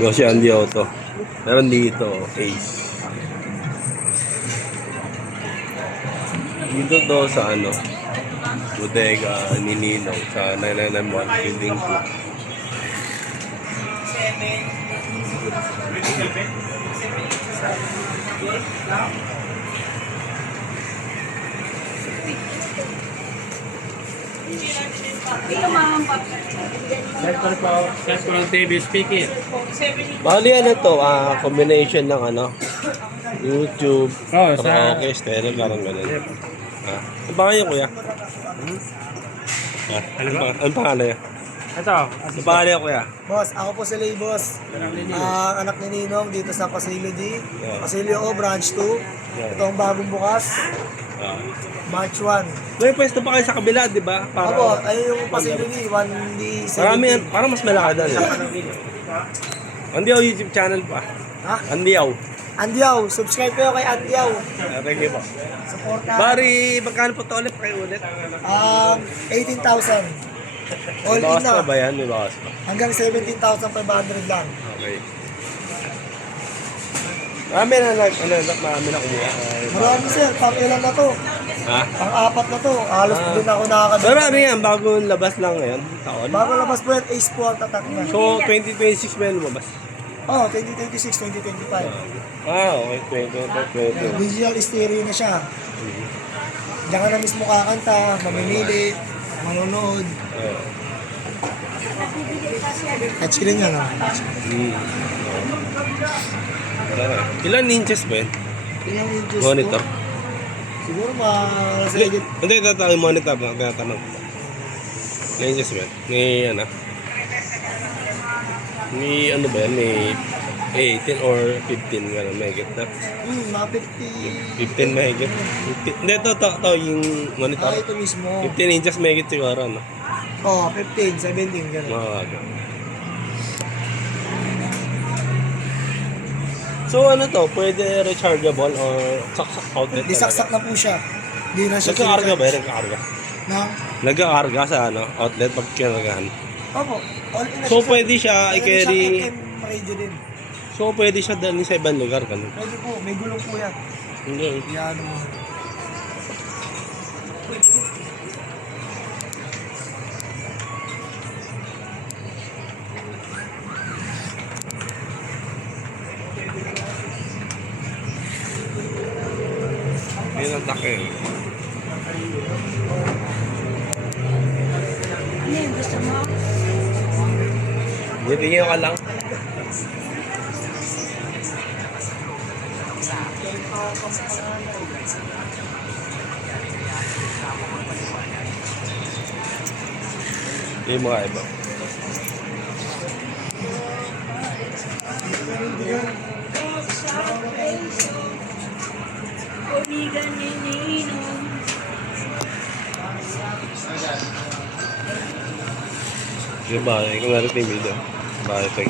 Yoshi Andy Auto. Meron dito, Ace. Dito to sa ano, bodega ni Ninong sa 991 Building 2. That's for TV speaking. Bali ano to, combination ng ano, YouTube, Oh, sa- karaoke, stereo, parang ganun. Ano pangalan niya, kuya? Ano pangalan niya? Ito. Ano pangalan niya, kuya? Boss, ako po si Lay Boss. Anak ni Ninong dito sa Pasilio D. Pasilio O, Branch 2. Ito ang bagong bukas. March 1. May pwesto pa kayo sa kabila, di ba? Para, Ako, ayun yung Pasilio D, 1D 70. marami yan, parang mas malaki doon. Andiyaw YouTube channel pa. Ha? Andiyaw. Andiyaw, subscribe kayo kay Andiyaw. Thank you po. Supporta. Bari, magkano po ito ulit kayo ulit? 18,000. All May in bawas pa na. ba yan? May bawas pa. Hanggang 17,500 lang. Okay. Marami na kumuha. Marami sir, pang ilan na to? Ha? Pang apat na to. Halos din ako nakakabit. Pero ano yan, bagong labas lang ngayon, taon. Bago labas po yan, Ace po ang tatak na. So, 2026 ba yan lumabas? Oh, 2026, 2025. Okay, 2020. Digital stereo na siya. Diyan ka na mismo kakanta, mamimili, manonood. At chilling nga nga. Ilan inches ba yan? Ilang inches Monitor? po? Siguro mga sige. Hindi, tatawag yung monitor na tinatanong. Ilan inches ba yan? May ano? May ano ba yan? May 18 or 15 gano'n, may higit na. Mga 50. 15 may higit. Hindi, to yung monitor. Ito mismo. 15 inches may higit siguro, ano? Oh, 15, 17, gano'n. Mga So ano to, pwede rechargeable or saksak outlet? Di saksak na po siya. Di na siya. Nagkakarga ba? Nagkakarga? Na? Nagkakarga sa ano, outlet pag kinargahan. Opo. All in na So siya. pwede siya Meron i-carry, siyang FM radio din. so pwede siya dalhin sa ibang lugar, ganun. Pwede po, may gulong po yan. Hindi. Yan mo. Yun ang takil. Ano yung gusto mo? Bibigyan ka lang. Yung mga iba. Omega ni Ninong. Yung ba, ikaw meron yung video. Bakit pag